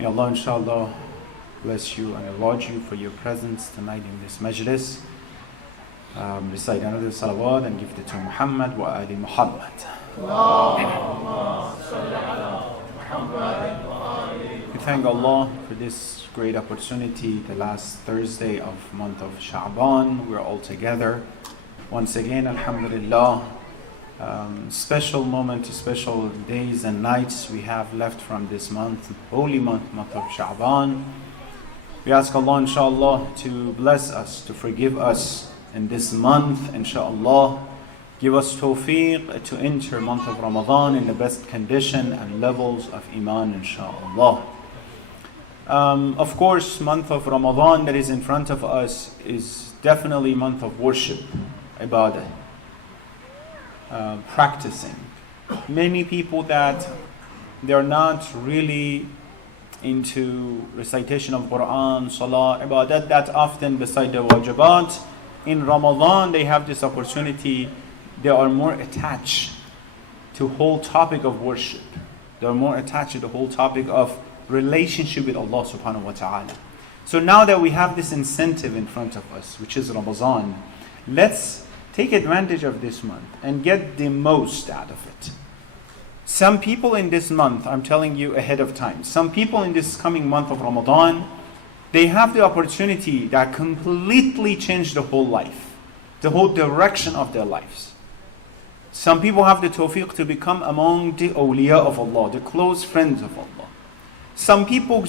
May Allah inshallah bless you and reward you for your presence tonight in this majlis. Recite another salawat and give it to Muhammad wa ali Muhammad. We thank Allah for this great opportunity, the last Thursday of month of Sha'ban. We're all together once again, alhamdulillah. Special moment, special days and nights we have left from this month, holy month of Sha'ban. We ask Allah inshallah to bless us, to forgive us in this month, inshallah. Give us tawfiq to enter month of Ramadan in the best condition and levels of iman, inshallah. Of course, month of Ramadan that is in front of us is definitely month of worship, ibadah. Practicing. Many people that they're not really into recitation of Quran, Salah, Ibadat that often beside the wajibat. In Ramadan they have this opportunity, they are more attached to whole topic of worship. They are more attached to the whole topic of relationship with Allah subhanahu wa ta'ala. So now that we have this incentive in front of us, which is Ramadan, let's take advantage of this month and get the most out of it. Some people in this month, I'm telling you ahead of time, some people in this coming month of Ramadan, they have the opportunity that completely change the whole life, the whole direction of their lives. Some people have the tawfiq to become among the awliya of Allah, the close friends of Allah. Some people,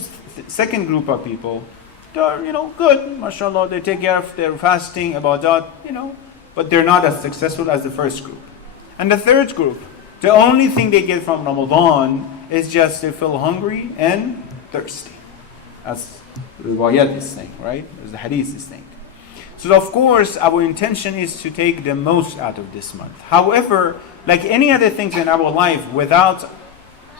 second group of people, they're, good, mashallah, they take care of their fasting, ibadat, but they're not as successful as the first group. And the third group, the only thing they get from Ramadan is just they feel hungry and thirsty. As the riwayat is saying, right? As the hadith is saying. So of course, our intention is to take the most out of this month. However, like any other things in our life, without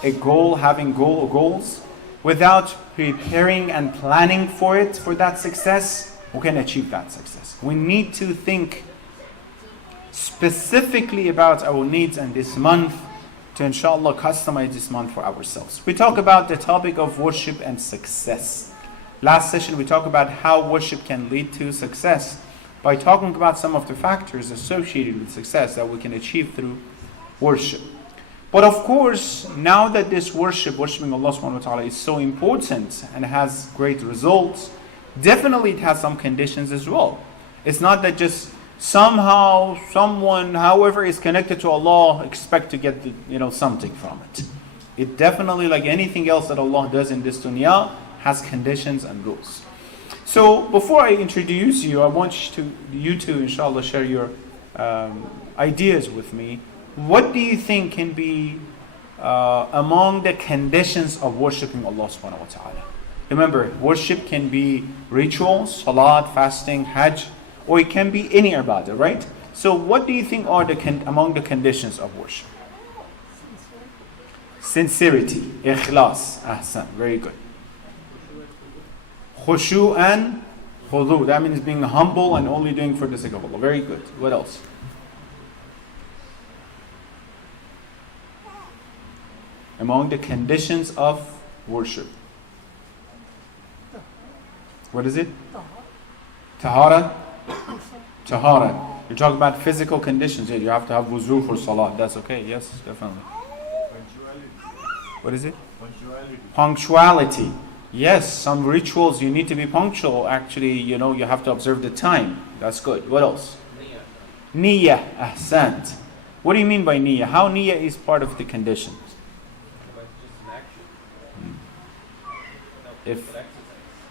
a goal, having goals, without preparing and planning for it, for that success, we can achieve that success. We need to think specifically about our needs in this month to inshallah customize this month for ourselves. We talk about the topic of worship and success. Last session we talked about how worship can lead to success by talking about some of the factors associated with success that we can achieve through worship. But of course, now that this worshiping Allah subhanahu wa ta'ala is so important and has great results, definitely it has some conditions as well. It's not that just somehow, someone, however is connected to Allah, expect to get something from it. It definitely, like anything else that Allah does in this dunya, has conditions and rules. So before I introduce you, I want you to inshallah share your ideas with me. What do you think can be among the conditions of worshipping Allah subhanahu wa ta'ala? Remember, worship can be rituals, salat, fasting, hajj, or it can be any ibadah, right? So what do you think are among the conditions of worship? Sincerity, ikhlas, ahsan, very good. Khushu and khudu, that means being humble and only doing for the sake of Allah. Very good. What else? Among the conditions of worship. What is it? Tahara. Tahara. You're talking about physical conditions here. You have to have wuzu for salah. That's okay. Yes, definitely. Punctuality. What is it? Punctuality. Punctuality. Yes, some rituals you need to be punctual. Actually, you have to observe the time. That's good. What else? Niyyah. Ahsant. What do you mean by niyyah? How niyyah is part of the conditions? If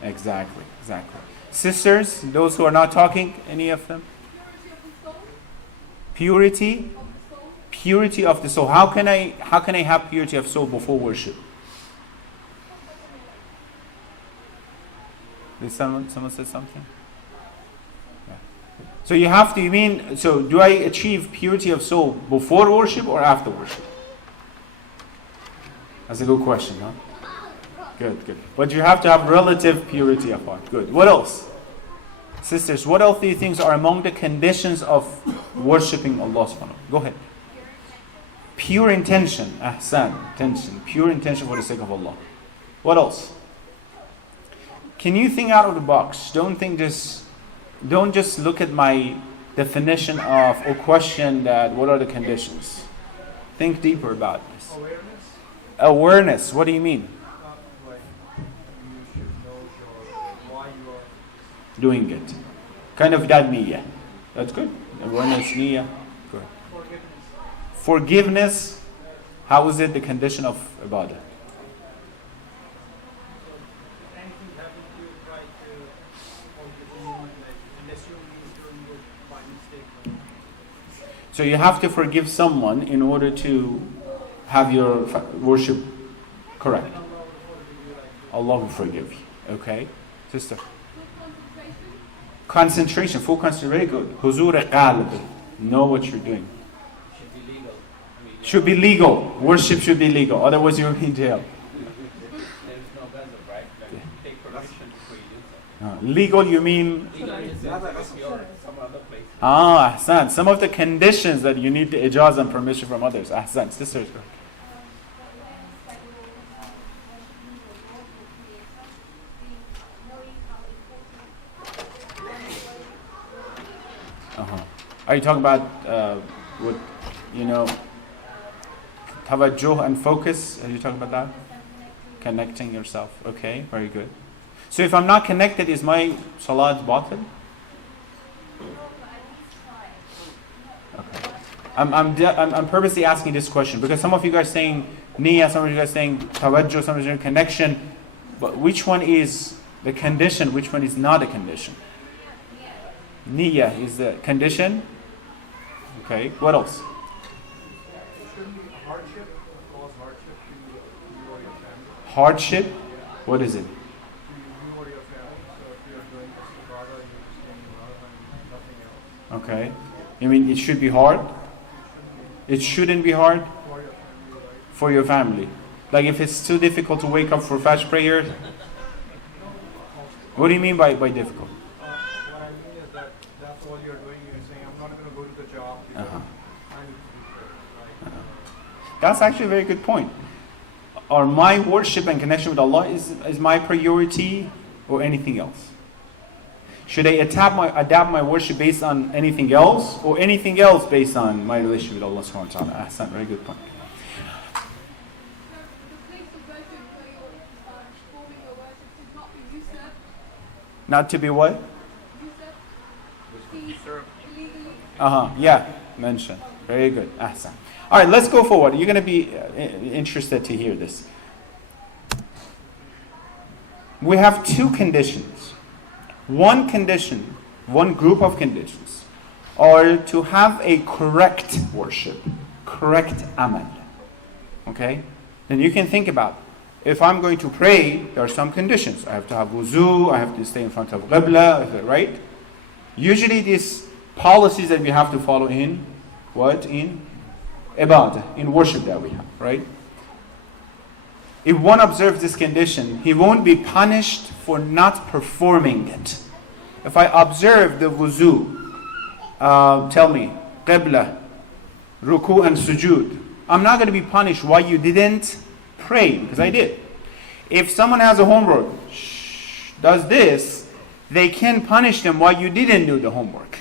exactly. Sisters, those who are not talking, any of them? Purity of the soul. How can I have purity of soul before worship? Did someone say something? Yeah. So so do I achieve purity of soul before worship or after worship? That's a good question, huh? Good. But you have to have relative purity of heart. Good. What else? Sisters, what else do you think are among the conditions of worshipping Allah subhanahu wa ta'ala? Go ahead. Pure intention. Ahsan. Intention. Pure intention for the sake of Allah. What else? Can you think out of the box? Don't just look at my definition of or question that what are the conditions. Think deeper about this. Awareness. Awareness, what do you mean? Like you should know why you are Doing it. Kind of that niyyah. That's good. Awareness, niyyah. Good. forgiveness. Forgiveness, how is it the condition of ibadah? Anything happened to you, try to forgive someone, like unless you mean doing it by mistake. So you have to forgive someone in order to have your worship correct. And Allah will forgive you, like Allah will forgive you. Okay? Sister. Concentration, full concentration, very good. Huzur qalb. Know what you're doing. Should be legal. Should be legal. Worship should be legal. Otherwise you'll be in jail. There is no ghazal, right? Like you take permission before you do so. Legal, you mean? Legal in the sense that if you're some other place. Ahsan. Some of the conditions that you need the ijaz and permission from others. Ahsan. Sisters. Are you talking about what, tawajjuh and focus? Are you talking about that? Connecting yourself. Okay, very good. So if I'm not connected, is my salat batil? Okay. I'm purposely asking this question because some of you guys saying niyyah, some of you guys saying tawajjuh, some of you saying connection. But which one is the condition? Which one is not a condition? Niyyah is the condition. Okay, what else? it shouldn't be hardship, cause hardship to you or your family. Hardship? What is it? To you or your family. So if you're doing this ibadah, you're just doing ibadah and nothing else. Okay. You mean it should be hard? It shouldn't be hard For your family, right? for your family. Like if it's too difficult to wake up for Fajr prayer. What do you mean by difficult? What I mean is that that's all you're doing. You're saying, I'm not going to go to the job because Uh-huh. I need to do prayer. Right? That's actually a very good point. Are my worship and connection with Allah is my priority or anything else? Should I adapt my worship based on anything else or anything else based on my relationship with Allah subhanahu wa ta'ala? That's a very good point. Not to be what? Yeah, mentioned. Very good. Ahsan. All right, let's go forward. You're going to be interested to hear this. We have two conditions. One condition, one group of conditions, are to have a correct worship, correct amal. Okay? Then you can think about, if I'm going to pray, there are some conditions. I have to have wuzu, I have to stay in front of qibla, right? Usually these policies that we have to follow in, what? In ibadah, in worship that we have, right? If one observes this condition, he won't be punished for not performing it. If I observe the wuzu, tell me, qibla, ruku and sujood, I'm not going to be punished why you didn't pray, because I did. If someone has a homework, does this, they can punish them why you didn't do the homework.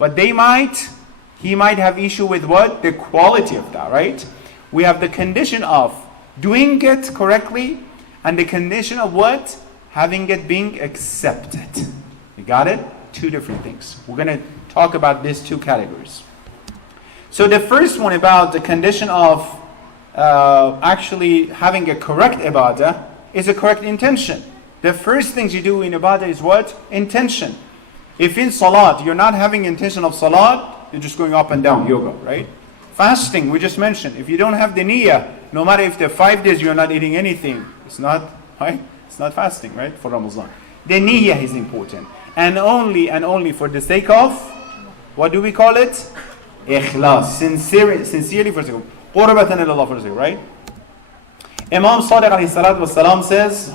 But he might have issue with what? The quality of that, right? We have the condition of doing it correctly and the condition of what? Having it being accepted. You got it? Two different things. We're going to talk about these two categories. So the first one about the condition of actually having a correct ibadah is a correct intention. The first things you do in ibadah is what? Intention. If in salat you're not having intention of salat, you're just going up and down, yoga, right? Fasting, we just mentioned. If you don't have the niyyah, no matter if the 5 days you're not eating anything, it's not, right? It's not fasting, right? For Ramadan. The niyyah is important. And only for the sake of, what do we call it? Ikhlas. Sincerely for the sake of. Qurbatan ilallah for the sake of, right? Imam Sadiq alayhi salatu wasalam says,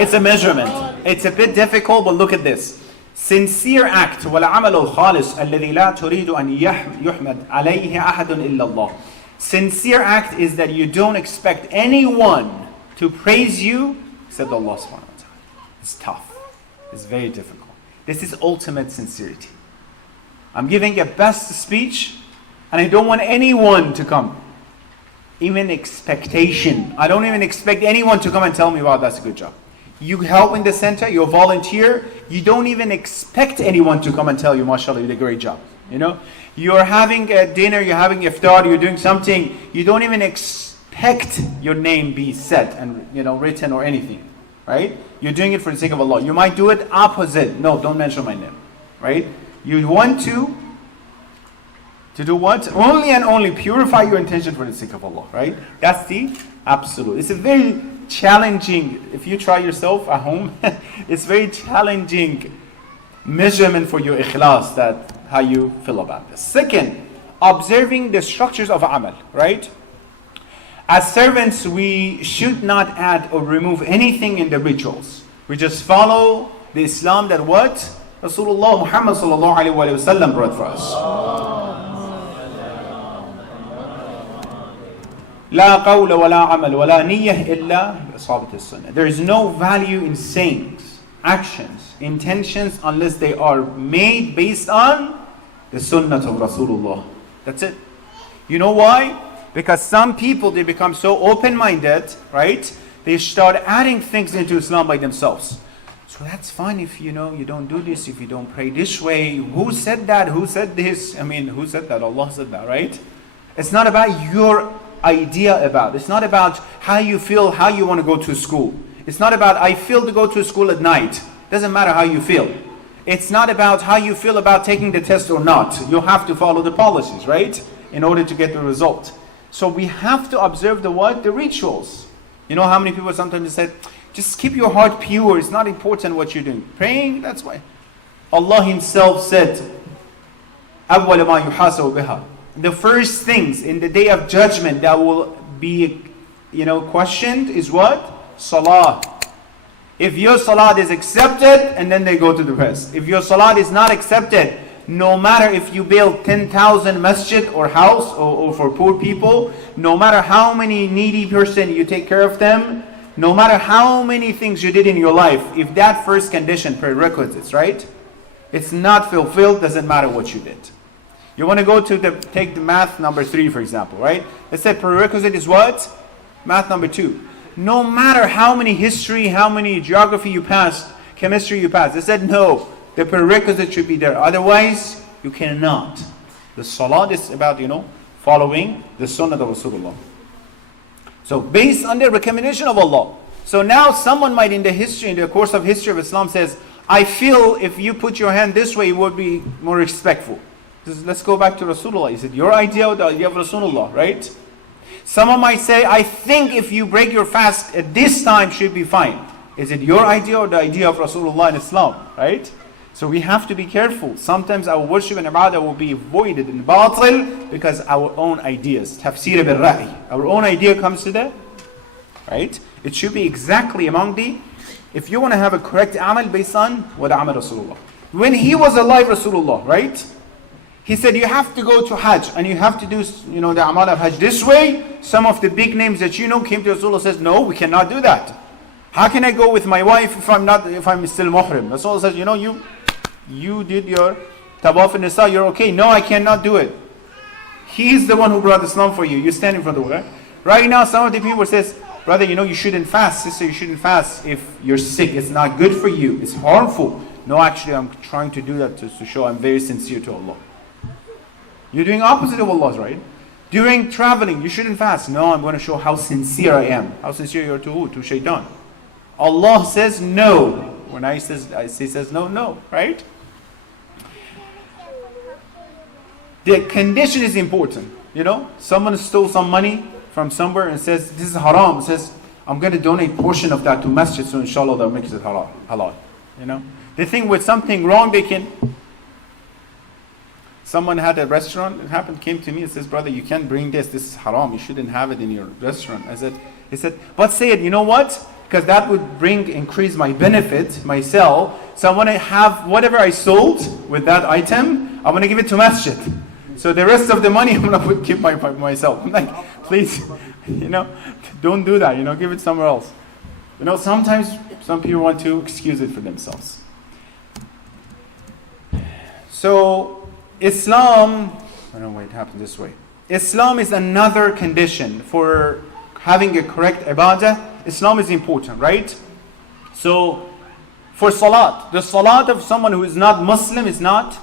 it's a measurement. It's a bit difficult, but look at this. Sincere act والعمل الخالص الذي لا تريد أن يحمد عليه أحد إلا الله. Sincere act is that you don't expect anyone to praise you except Allah subhanahu wa ta'ala. It's tough. It's very difficult. This is ultimate sincerity. I'm giving a best speech and I don't want anyone to come. Even expectation. I don't even expect anyone to come and tell me, wow, that's a good job. You help in the center, you volunteer, you don't even expect anyone to come and tell you, mashallah, you did a great job. You know, you're having a dinner, you're having iftar, you're doing something, you don't even expect your name be said and, you know, written or anything, right? You're doing it for the sake of Allah. You might do it opposite. No, don't mention my name, right? You want to do what? Only and only purify your intention for the sake of Allah, right? That's the absolute. It's a very challenging, if you try yourself at home, it's very challenging measurement for your ikhlas, that how you feel about this. Second, observing the structures of amal, right? As servants, we should not add or remove anything in the rituals. We just follow the Islam that what? Rasulullah Muhammad sallallahu alaihi wasallam brought for us. لا قول ولا عمل ولا نية إلا بإصابة السنة. There is no value in sayings, actions, intentions unless they are made based on the sunnah of Rasulullah. That's it. You know why? Because some people, they become so open-minded, right? They start adding things into Islam by themselves. So that's fine if you don't do this, if you don't pray this way. Who said that? Who said this? I mean, who said that? Allah said that, right? It's not about your idea about. It's not about how you feel, how you want to go to school. It's not about I feel to go to school at night. Doesn't matter how you feel. It's not about how you feel about taking the test or not. You have to follow the policies, right? In order to get the result. So we have to observe the what? The rituals. You know how many people sometimes say, just keep your heart pure. It's not important what you're doing. Praying, that's why. Allah Himself said, أَوَّلَ مَا يُحَاسَبُ بِهَا. The first things in the day of judgment that will be, questioned is what? Salah. If your salat is accepted, and then they go to the rest. If your salat is not accepted, no matter if you build 10,000 masjid or house or for poor people, no matter how many needy person you take care of them, no matter how many things you did in your life, if that first condition, prerequisites, right? It's not fulfilled, doesn't matter what you did. You want to go to take the math number 3, for example, right? Let's say prerequisite is what? Math number 2. No matter how many history, how many geography you passed, chemistry you passed, they said no. The prerequisite should be there. Otherwise, you cannot. The salat is about, following the sunnah of Rasulullah. So based on the recommendation of Allah. So now someone might in the course of history of Islam says, I feel if you put your hand this way, it would be more respectful. Let's go back to Rasulullah. Is it your idea or the idea of Rasulullah, right? Someone might say, I think if you break your fast at this time should be fine. Is it your idea or the idea of Rasulullah in Islam, right? So we have to be careful. Sometimes our worship and ibadah will be voided in batil because our own ideas. Tafsir bil-ra'i. Our own idea comes to that, right? It should be exactly among if you want to have a correct amal based on what amal Rasulullah. When he was alive, Rasulullah, right? He said you have to go to Hajj and you have to do, the amal of Hajj this way. Some of the big names that came to Rasulullah says, no, we cannot do that. How can I go with my wife if I'm still muhrim? Rasulullah says, you did your tawaf and nisa, you're okay. No, I cannot do it. He's the one who brought Islam for you. You stand in front of the world. Right now, some of the people says, brother, you shouldn't fast. Sister, you shouldn't fast if you're sick. It's not good for you. It's harmful. No, actually, I'm trying to do that to show I'm very sincere to Allah. You're doing opposite of Allah's, right? During traveling, you shouldn't fast. No, I'm going to show how sincere I am. How sincere you are to who? To shaitan. Allah says no. When I says no, right? The condition is important. Someone stole some money from somewhere and says, this is haram. Says, I'm going to donate portion of that to masjid, so inshallah that makes it halal. They think with something wrong they can. Someone had a restaurant, came to me and says, brother, you can't bring this is haram, you shouldn't have it in your restaurant. He said, but say it, you know what? Because that would increase my benefit, my sell. So I want to have whatever I sold with that item, I want to give it to masjid. So the rest of the money I'm going to keep myself. I'm like, Please, don't do that. Give it somewhere else. Sometimes some people want to excuse it for themselves. So, Islam, it happened this way. Islam is another condition for having a correct ibadah. Islam is important, right? So, for salat, the salat of someone who is not Muslim is not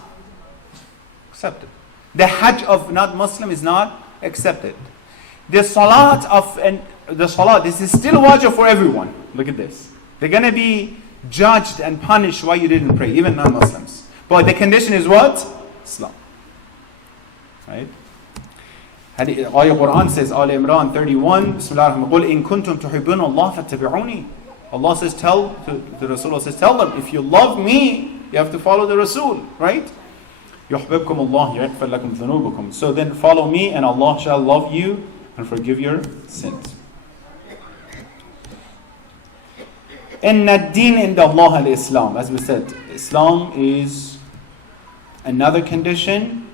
accepted. The hajj of not Muslim is not accepted. The salat, this is still wajib for everyone. Look at this. They're going to be judged and punished why you didn't pray, even non-Muslims. But the condition is what? Islam. Right? Ayah Quran says, Al Imran 31, Bismillah ar-Rahman, قُلْ إِن كُنْتُمْ تُحِبُّونَ اللَّهَ فَاتَّبِعُونِي. Allah says, the Rasulullah says, tell them, if you love me, you have to follow the Rasul, right? يُحْبِبْكُمُ اللَّهُ يَغْفِرْ لَكُمْ ذُنُوبَكُمْ. So then follow me and Allah shall love you and forgive your sins. إِنَّ الدِّينَ عِنْدَ اللَّهِ الْإِسْلَامِ. As we said, Islam is another condition.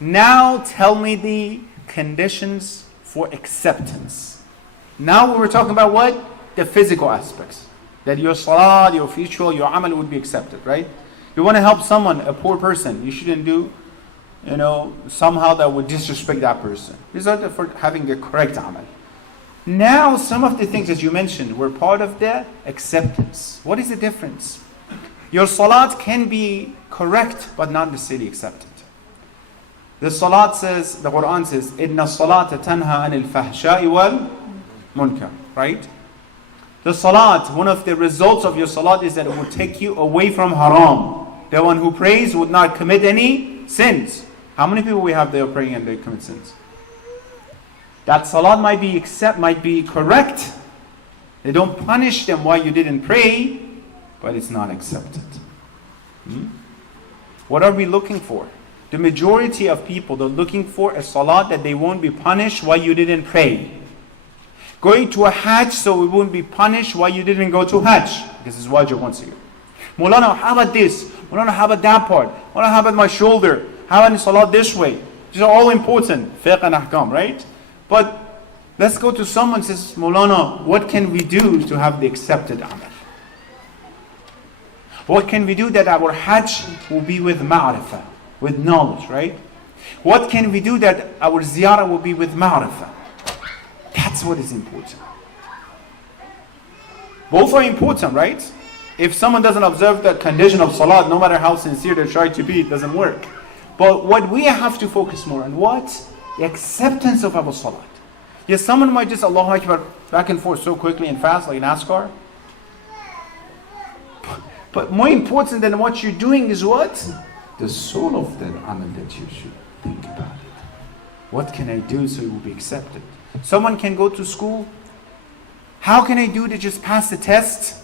Now tell me the conditions for acceptance. Now we're talking about what? The physical aspects. That your salah, your ritual, your amal would be accepted, right? You want to help someone, a poor person, you shouldn't do, somehow that would disrespect that person. These are for having a correct amal. Now some of the things that you mentioned were part of the acceptance. What is the difference? Your salat can be correct but not necessarily accepted. The salat says, the Quran says, إِنَّ الصَّلَاةَ تَنْهَى عَنِ الْفَحْشَاءِ وَالْمُنْكَرِ. Right? The salat, one of the results of your salat is that it will take you away from haram. The one who prays would not commit any sins. How many people we have there praying and they commit sins? That salat might be correct. They don't punish them while you didn't pray, but it's not accepted. What are we looking for? The majority of people, they're looking for a salat that they won't be punished while you didn't pray. Going to a hajj so we won't be punished while you didn't go to hajj. This is wajib once a year. Maulana, how about this? Maulana, how about that part? Maulana, how about my shoulder? How about salat this way? These are all important. Fiqh and ahkam, right? But let's go to someone who says, Maulana, what can we do to have the accepted amal? What can we do that our hajj will be with ma'rifah, with knowledge, right? What can we do that our ziyarah will be with ma'rifah? That's what is important. Both are important, right? If someone doesn't observe the condition of salat, no matter how sincere they try to be, it doesn't work. But what we have to focus more on, what? The acceptance of our salat. Yes, someone might just Allahu Akbar back and forth so quickly and fast like NASCAR. But more important than what you're doing is what? The soul of the amal that you should think about it. What can I do so it will be accepted? Someone can go to school. How can I do to just pass the test?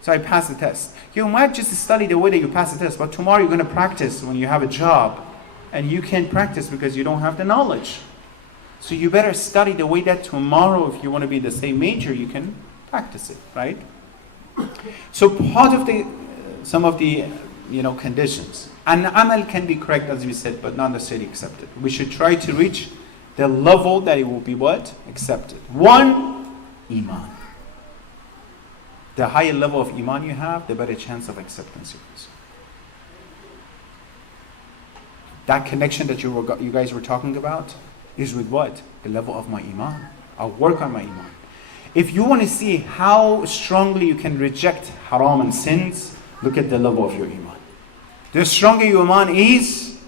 So I pass the test. You might just study the way that you pass the test, but tomorrow you're going to practice when you have a job. And you can't practice because you don't have the knowledge. So you better study the way that tomorrow, if you want to be the same major, you can practice it, right? So part of some of the conditions. An amal can be correct, as we said, but not necessarily accepted. We should try to reach the level that it will be what? Accepted. One, iman. The higher level of iman you have, the better chance of acceptance it is. That connection that you guys were talking about is with what? The level of my iman. I'll work on my iman. If you want to see how strongly you can reject haram and sins, look at the level of your iman. The stronger your iman is,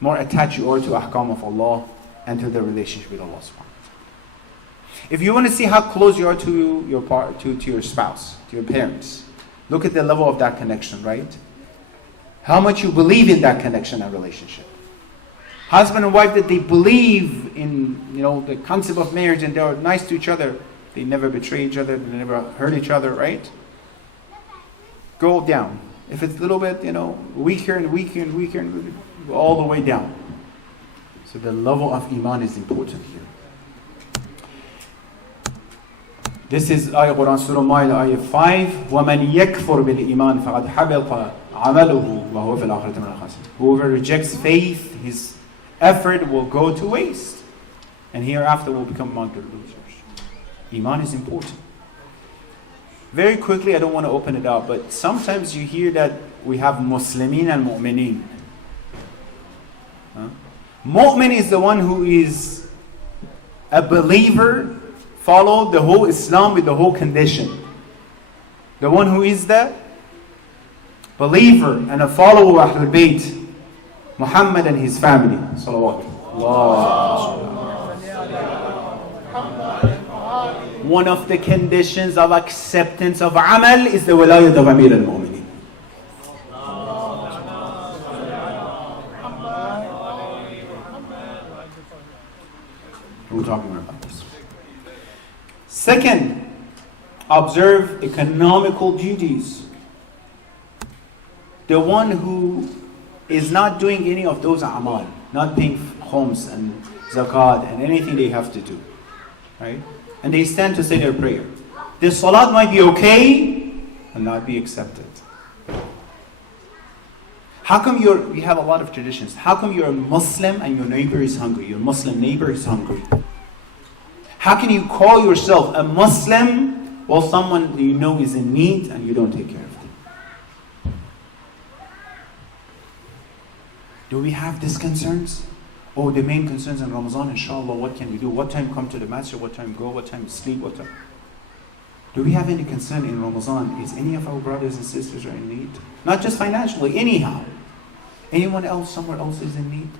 more attached you are to ahkam of Allah and to the relationship with Allah subhanahu wa ta'ala. If you want to see how close you are to your spouse, to your parents, look at the level of that connection, right? How much you believe in that connection and relationship. Husband and wife, that they believe in the concept of marriage and they're nice to each other. They never betray each other, they never hurt each other, right? Go down. If it's a little bit, weaker and weaker and weaker and weaker, go all the way down. So the level of iman is important here. This is Ayah Quran Surah Ma'idah, Ayah 5. وَمَنْ يَكْفُرْ بِالْإِيمَانِ فَقَدْ حَبِطَ عَمَلُهُ وَهُوَ فِي الْآخِرَةِ مِنَ الْخَاسِرِينَ. Whoever rejects faith, his effort will go to waste. And hereafter we'll become among the losers. Iman is important. Very quickly, I don't want to open it up, but sometimes you hear that we have Muslimin and Mu'mineen. Mu'min is the one who is a believer, followed the whole Islam with the whole condition. The one who is the believer and a follower of Ahlul Bayt, Muhammad and his family. Salawat. One of the conditions of acceptance of amal is the wilayat of Amir al-Mu'mineen. We're talking about this. Second, observe economical duties. The one who is not doing any of those amal, not paying khums and zakat and anything they have to do, right? And they stand to say their prayer. The salat might be okay and not be accepted. How come we have a lot of traditions. How come you're a Muslim and your neighbor is hungry? Your Muslim neighbor is hungry. How can you call yourself a Muslim while someone you know is in need and you don't take care of them? Do we have these concerns? Oh, the main concerns in Ramadan, inshallah, what can we do? What time come to the masjid? What time go? What time sleep? What time? Do we have any concern in Ramadan? Is any of our brothers and sisters are in need? Not just financially, anyhow. Anyone else, somewhere else is in need?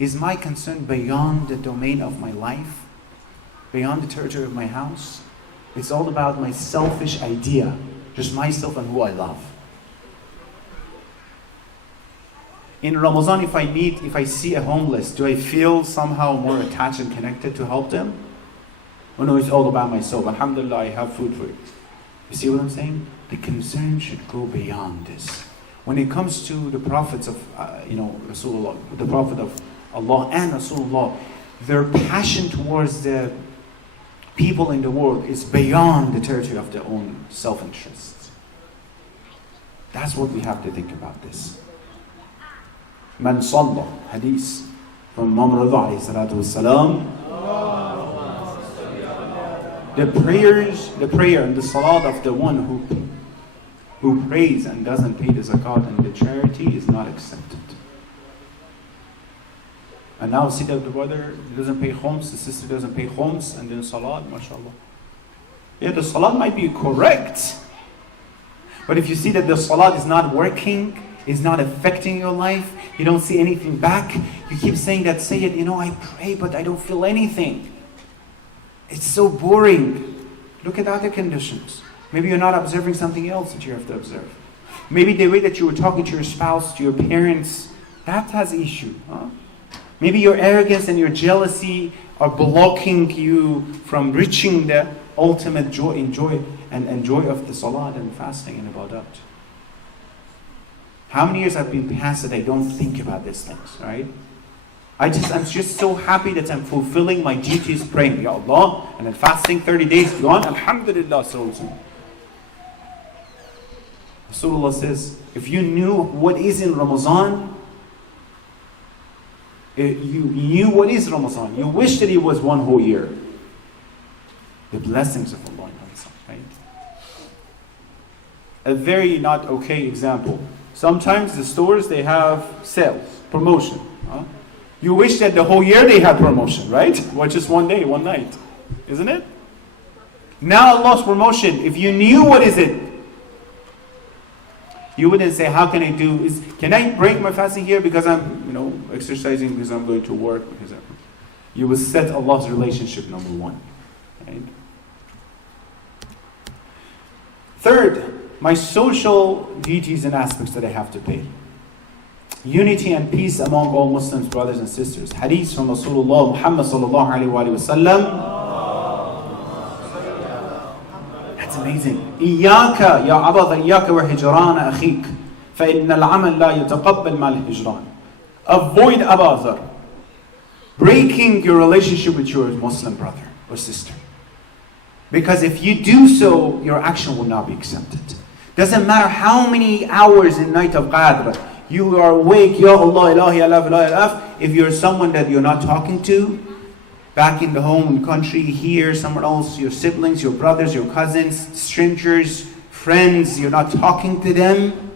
Is my concern beyond the domain of my life? Beyond the territory of my house? It's all about my selfish idea. Just myself and who I love. In Ramadan, if I see a homeless, do I feel somehow more attached and connected to help them? Oh no, it's all about myself. Alhamdulillah, I have food for it. You see what I'm saying? The concern should go beyond this. When it comes to the prophets of, Rasulullah, the Prophet of Allah and Rasulullah, their passion towards the people in the world is beyond the territory of their own self-interests. That's what we have to think about this. Man Salla, hadith from Imam Rida alayhi salatu wassalam. The prayer and the salat of the one who prays and doesn't pay the zakat and the charity is not accepted. And now see that the brother doesn't pay khums, the sister doesn't pay khums, and then salat, mashallah. Yeah, the salat might be correct, but if you see that the salat is not working, is not affecting your life, you don't see anything back, you keep saying that, say it, I pray but I don't feel anything. It's so boring. Look at other conditions. Maybe you're not observing something else that you have to observe. Maybe the way that you were talking to your spouse, to your parents, that has issue. Maybe your arrogance and your jealousy are blocking you from reaching the ultimate joy of the salat and fasting and ibadat. How many years I've been past that I don't think about these things, right? I'm just so happy that I'm fulfilling my duties, praying, Ya Allah, and then fasting 30 days gone, Alhamdulillah, so. Rasulullah says, if you knew what is in Ramadan, you knew what is Ramadan, you wish that it was one whole year. The blessings of Allah in Ramadan, right? A very not okay example. Sometimes the stores, they have sales, promotion. You wish that the whole year they had promotion, right? Or just one day, one night. Isn't it? Now Allah's promotion, if you knew what is it, you wouldn't say, how can I do? Can I break my fasting here because I'm exercising, because I'm going to work? You will set Allah's relationship number one. Right? Third, my social duties and aspects that I have to pay. Unity and peace among all Muslims, brothers and sisters. Hadith from Rasulullah Muhammad sallallahu alayhi wa sallam. That's amazing. إياك يا عبد إياك وهجران أخيك فإن العمل لا يتقبل مع الهجران. Avoid abazar. Breaking your relationship with your Muslim brother or sister. Because if you do so, your action will not be accepted. Doesn't matter how many hours in night of Qadr you are awake, Ya Allah, Ilahi, Allah, Ilahi, Allah. If you're someone that you're not talking to, back in the home country, here, somewhere else, your siblings, your brothers, your cousins, strangers, friends, you're not talking to them.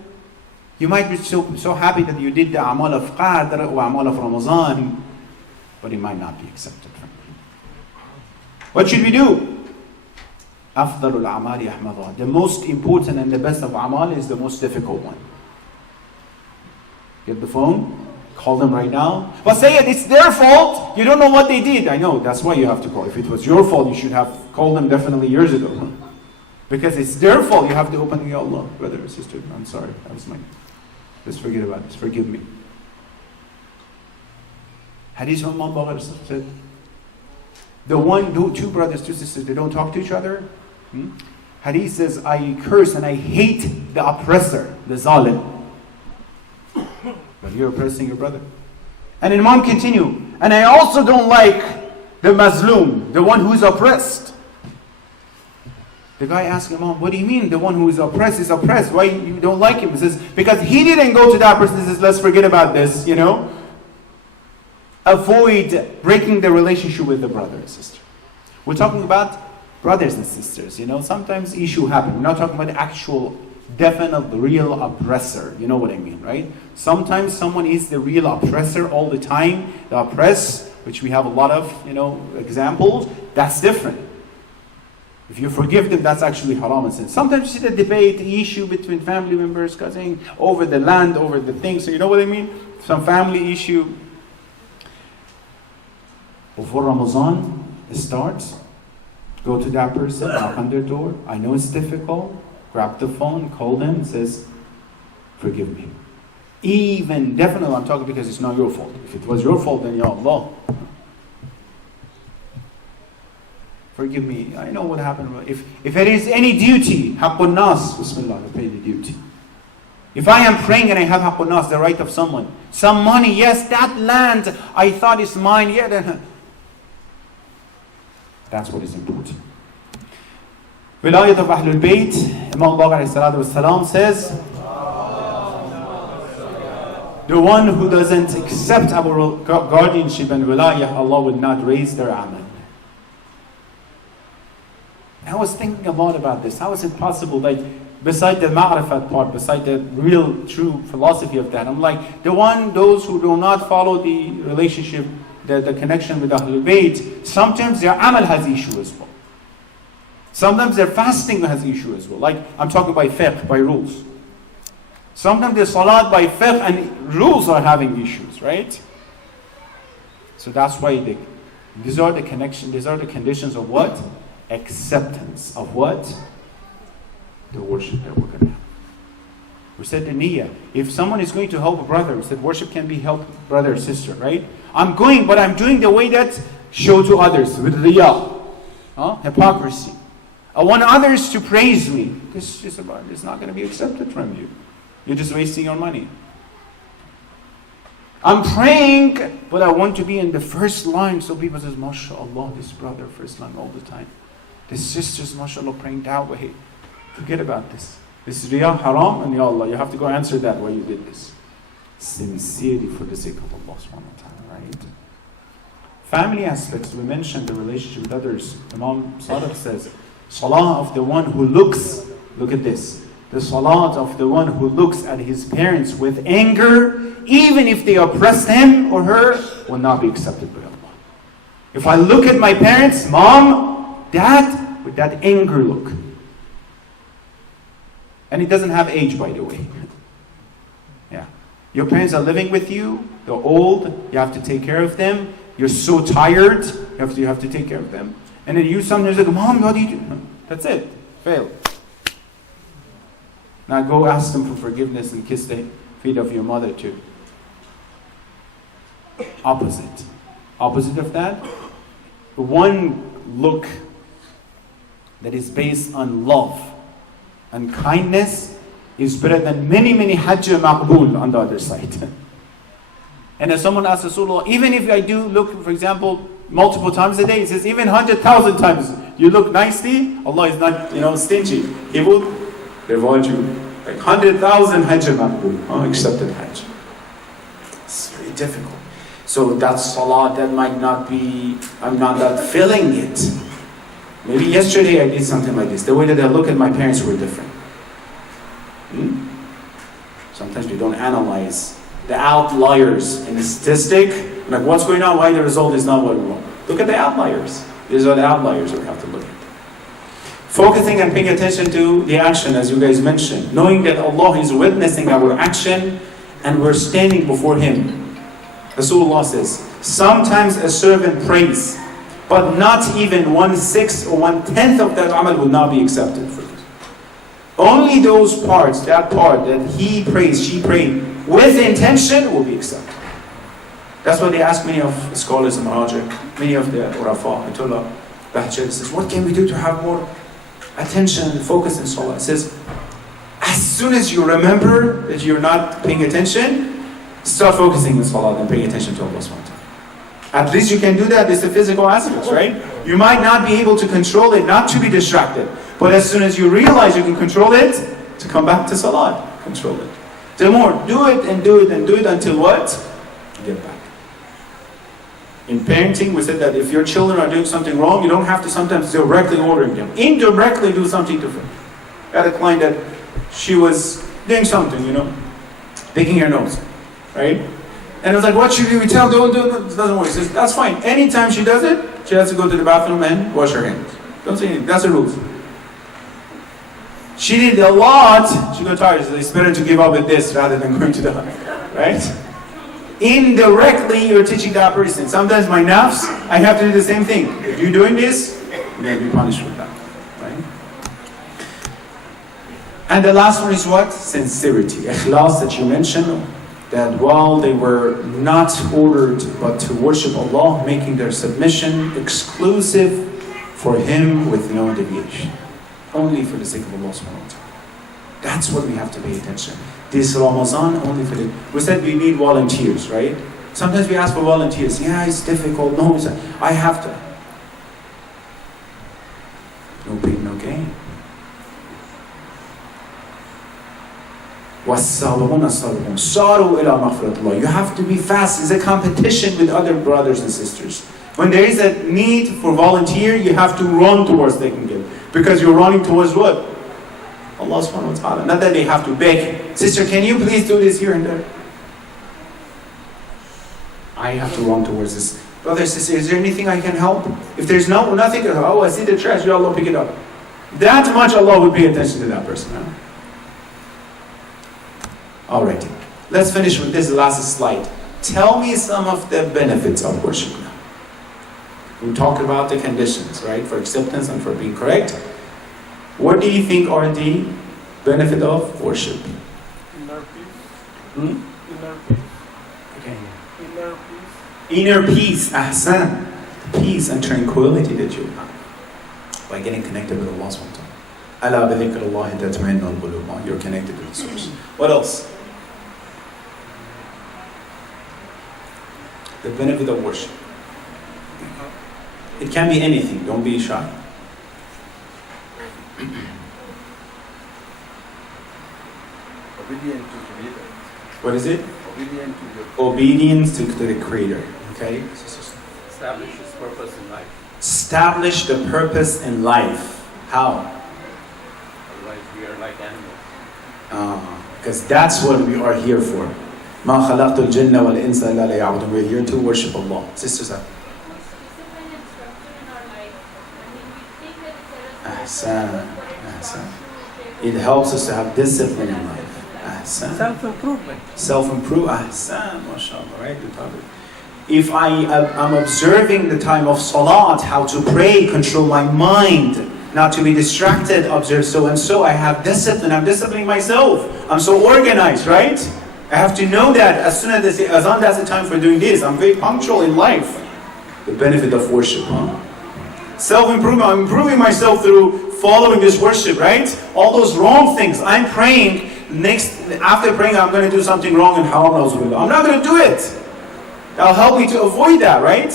You might be so happy that you did the amal of Qadr or amal of Ramadan, but it might not be accepted from you. What should we do? أفضل الأعمال أحمدها. The most important and the best of amal is the most difficult one. Get the phone, call them right now. But say it, it's their fault. You don't know what they did. I know, that's why you have to call. If it was your fault, you should have called them definitely years ago. Because it's their fault, you have to open, Ya Allah, brother or sister, I'm sorry, that was mine. Let's forget about this, forgive me. Hadith of Imam Bukhari said, two brothers, two sisters, they don't talk to each other. Hadith says, I curse and I hate the oppressor, the zalim. But you're oppressing your brother. And Imam continue, and I also don't like the mazloom, the one who is oppressed. The guy asked Imam, what do you mean the one who is oppressed is oppressed? Why you don't like him? He says, because he didn't go to that person and says, let's forget about this, Avoid breaking the relationship with the brother and sister. We're talking about brothers and sisters, sometimes issue happen. We're not talking about the actual, definite, real oppressor. You know what I mean, right? Sometimes someone is the real oppressor all the time. The oppress, which we have a lot of, examples, that's different. If you forgive them, that's actually haram and sin. Sometimes you see the debate, the issue between family members, cousin, over the land, over the thing. So you know what I mean? Some family issue. Before Ramadan starts, go to that person, knock on their door. I know it's difficult. Grab the phone, call them, and says, forgive me. Even, definitely I'm talking because it's not your fault. If it was your fault, then Ya Allah. Forgive me. I know what happened. If it is any duty, haqqun nas, bismillah, I pay the duty. If I am praying and I have haqqun nas, the right of someone, some money, yes, that land I thought is mine, yeah, then that's what is important. Wilayat of Ahlul Bayt, Imam Bukhari says, the one who doesn't accept our guardianship and wilayah, Allah will not raise their amal. I was thinking a lot about this. How is it possible, beside the ma'rifat part, beside the real, true philosophy of that, I'm like, those who do not follow the relationship, the connection with Ahlul Bayt, sometimes their amal has issue as well. Sometimes their fasting has issue as well. Like, I'm talking by fiqh, by rules. Sometimes their salat by fiqh and rules are having issues, right? So that's why these are the conditions of what? Acceptance of what? The worship that we're going to have. We said the niyyah. If someone is going to help a brother, we said worship can be help brother or sister, right? I'm going, but I'm doing the way that show to others with riyah, hypocrisy. I want others to praise me. This is it's not going to be accepted from you. You're just wasting your money. I'm praying, but I want to be in the first line so people say, MashaAllah, this brother first line all the time. This sister's MashaAllah praying that way. Forget about this. This is riyah haram, and Ya Allah, you have to go answer that why you did this. Sincerely for the sake of Allah subhanahu wa ta'ala, right? Family aspects, we mentioned the relationship with others. Imam Sadiq says, Salah of the one who looks, look at this, the salat of the one who looks at his parents with anger, even if they oppress him or her, will not be accepted by Allah. If I look at my parents, mom, dad, with that anger look. And it doesn't have age, by the way. Yeah. Your parents are living with you, they're old, you have to take care of them, you're so tired, you have to take care of them. And then you sometimes like, Mom, what do you do? That's it. Fail. Now go ask them for forgiveness and kiss the feet of your mother too. Opposite. Opposite of that, one look that is based on love and kindness is better than many, many hajj maqbool on the other side. And if someone asks Rasulullah, even if I do look, for example, multiple times a day, he says, even 100,000 times you look nicely, Allah is not, stingy. He will reward you like 100,000 hajj maqbool, accepted hajj. It's very difficult. So that salat, that might not be, I'm not that feeling it. Maybe yesterday I did something like this. The way that I look at my parents were different. Sometimes we don't analyze the outliers in the statistic. Like what's going on, why the result is not what we want. Look at the outliers. These are the outliers we have to look at. Focusing and paying attention to the action, as you guys mentioned. Knowing that Allah is witnessing our action and we're standing before Him. Rasulullah says, sometimes a servant prays, but not even 1/6 or 1/10 of that amal will not be accepted for this. Only those parts, that part that he prays, she prayed with intention will be accepted. That's why they ask many of the scholars in Maraji, many of the Urafa, Ayatollah Bahjat says, what can we do to have more attention and focus in Salah? It says, as soon as you remember that you're not paying attention, start focusing in Salah and paying attention to Allah subhanahu wa ta'ala. At least you can do that. It's the physical aspects, right? You might not be able to control it, not to be distracted. But as soon as you realize you can control it, to come back to Salah, control it. The more, do it and do it and do it until what? You get back. In parenting, we said that if your children are doing something wrong, you don't have to sometimes directly ordering them. Indirectly do something different. I had a client that she was doing something, picking her nose, right? And I was like, what should we tell? Don't do it. It doesn't work. He says, that's fine. Anytime she does it, she has to go to the bathroom and wash her hands. Don't say anything. That's the rules. She did a lot. She got tired. So it's better to give up with this rather than going to the right? Indirectly, you're teaching that person. Sometimes my nafs, I have to do the same thing. If you're doing this, you're going to be punished with that. Right? And the last one is what? Sincerity. Ikhlas that you mentioned. That while they were not ordered but to worship Allah, making their submission exclusive for Him with no deviation. Only for the sake of Allah subhanahu wa ta'ala. That's what we have to pay attention. This Ramadan, only for the... We said we need volunteers, right? Sometimes we ask for volunteers. Yeah, it's difficult. No, I have to. No pain, no gain. You have to be fast. It's a competition with other brothers and sisters. When there is a need for volunteer, you have to run towards taking it. Because you're running towards what? Allah subhanahu wa ta'ala. Not that they have to beg. Sister, can you please do this here and there? I have to run towards this. Brother, sister, is there anything I can help? If there's nothing, I see the trash, ya Allah, pick it up. That much Allah would pay attention to that person. Huh? Alright, let's finish with this last slide. Tell me some of the benefits of worship now. We talked about the conditions, right, for acceptance and for being correct. What do you think are the benefit of worship? Inner peace. Inner peace. Okay. Inner peace. Inner peace, ahsan. Peace and tranquility that you have by getting connected with Allah subhanahu wa ta'ala. Ala bi dhikrillahi tatma'innu al-qulub. You're connected to the source. What else? The benefit of worship. It can be anything. Don't be shy. Obedient to the Creator. What is it? Obedient to the Obedience to the Creator. Okay? Establish His purpose in life. Establish the purpose in life. How? Otherwise, we are like animals. Because that's what we are here for. مَا خَلَقْتُ الْجِنَّ وَالْإِنسَ إِلَّا لِيَعْبُدُونِ. We're here to worship Allah. Sisters, Discipline and structure in our life. I mean, we think that it's Ahsan. It helps us to have discipline in life. Ahsan. self-improvement. Self-improve. Ahsan. MashaAllah. Right? If I'm observing the time of salat, how to pray, control my mind, not to be distracted, observe so and so, I have discipline. I'm disciplining myself. I'm so organized, right? I have to know that as soon as they say, Azan, that's the time for doing this. I'm very punctual in life. The benefit of worship, huh? Self-improvement, I'm improving myself through following this worship, right? All those wrong things. I'm praying, after praying, I'm going to do something wrong and haram. I'm not going to do it. That'll help me to avoid that, right?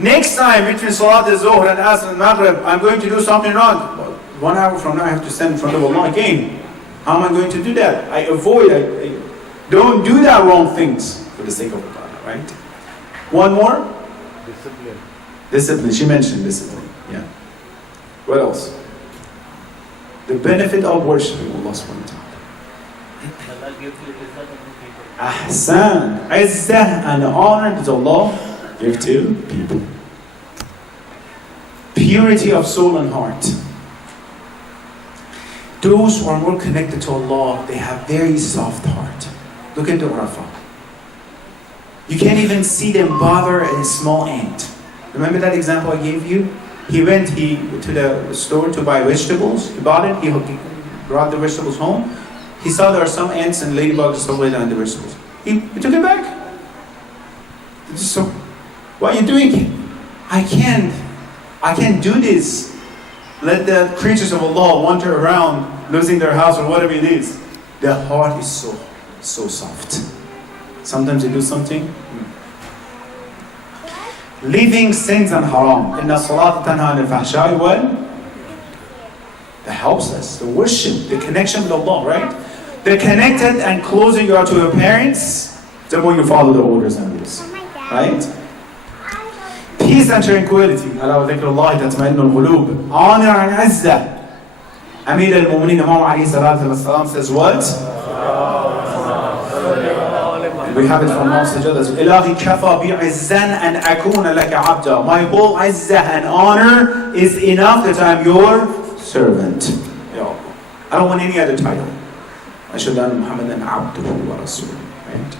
Next time, between Salat al-Zuhr and Asr and Maghrib, I'm going to do something wrong. 1 hour from now, I have to stand in front of Allah again. How am I going to do that? I don't do that wrong things for the sake of Allah, right? One more? Discipline. Discipline. She mentioned discipline. Yeah. What else? The benefit of worshiping Allah subhanahu wa ta'ala. Allah gives you izzat to people. Ahsan. Izzah and honor does Allah give to people. Purity of soul and heart. Those who are more connected to Allah, they have very soft heart. Look at the Rafa. You can't even see them bother a small ant. Remember that example I gave you? He went to the store to buy vegetables. He bought it. He brought the vegetables home. He saw there are some ants and ladybugs somewhere on the vegetables. He took it back. So, what are you doing? I can't do this. Let the creatures of Allah wander around, losing their house or whatever it is. Their heart is so soft. Sometimes they do something. Leaving sins and haram. Inna salat tanha anil fahsha'i wal. That helps us. The worship, the connection with Allah, right? The connected and closer you are to your parents, the more you follow the orders and rules. Right? Peace and tranquility. Ala wa dhikrullahi tatma'innul qulub. Honor and izzah. Amir al-Mu'mineen Imam alayhi salatu wa salam says what? We have it from Imam Sajjad as Ilahi kafa bi'izzan an akuna laka abda. My whole izzah and honor is enough that I'm your servant. Ya Allah. I don't want any other title. Ashhadu anna Muhammadan abduhu wa rasuluhu. Right?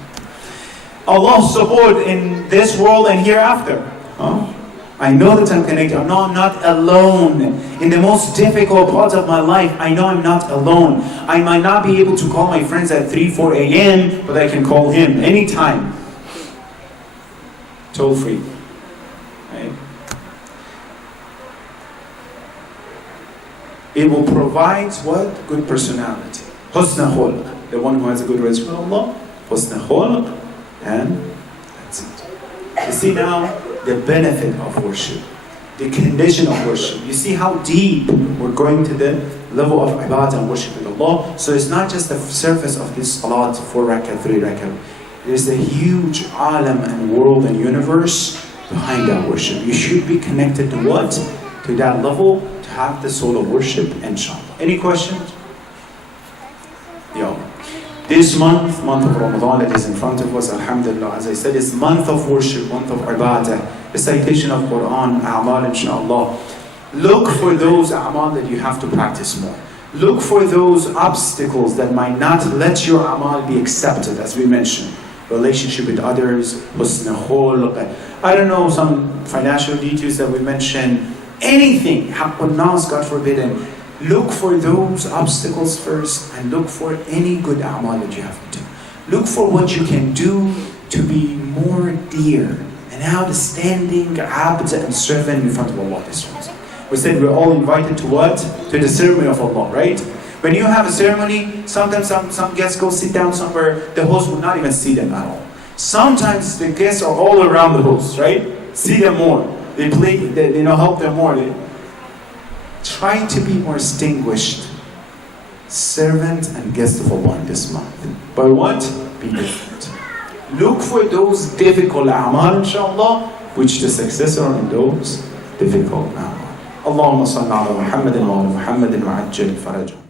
Allah's support in this world and hereafter. Huh? I know that I'm connected. I'm not alone. In the most difficult parts of my life, I know I'm not alone. I might not be able to call my friends at 3, 4 a.m., but I can call him anytime. Toll free. Right? It will provide what? Good personality. Husna khulq. The one who has a good relationship with Allah. Husna khulq. And that's it. You see now, the benefit of worship, the condition of worship. You see how deep we're going to the level of ibadah and worship with Allah. So it's not just the surface of this salat, 4 rakat, 3 rakat. There's a huge alam and world and universe behind that worship. You should be connected to what? To that level, to have the soul of worship, inshallah. Any questions? Yeah. This month of Ramadan that is in front of us, alhamdulillah, as I said, is month of worship, month of ibadah, recitation of Quran, a'mal, inshallah. Look for those a'mal that you have to practice more. Look for those obstacles that might not let your a'mal be accepted, as we mentioned. Relationship with others, husna khulq, I don't know, some financial details that we mentioned, anything, haqqun nas, God forbidden. Look for those obstacles first and look for any good a'mal that you have to do. Look for what you can do to be more dear and how the standing abd and servant in front of Allah this was. We said we're all invited to what? To the ceremony of Allah, right? When you have a ceremony, sometimes some guests go sit down somewhere, the host would not even see them at all. Sometimes the guests are all around the host, right? See them more. They play, help them more. Try to be more distinguished servant and guest of Allah this month. By what? Be different. Look for those difficult a'mal, inshallah, which the successor in those difficult a'mal. Allahumma salli ala Muhammadin wa ala Muhammadin wa ajjal farajah.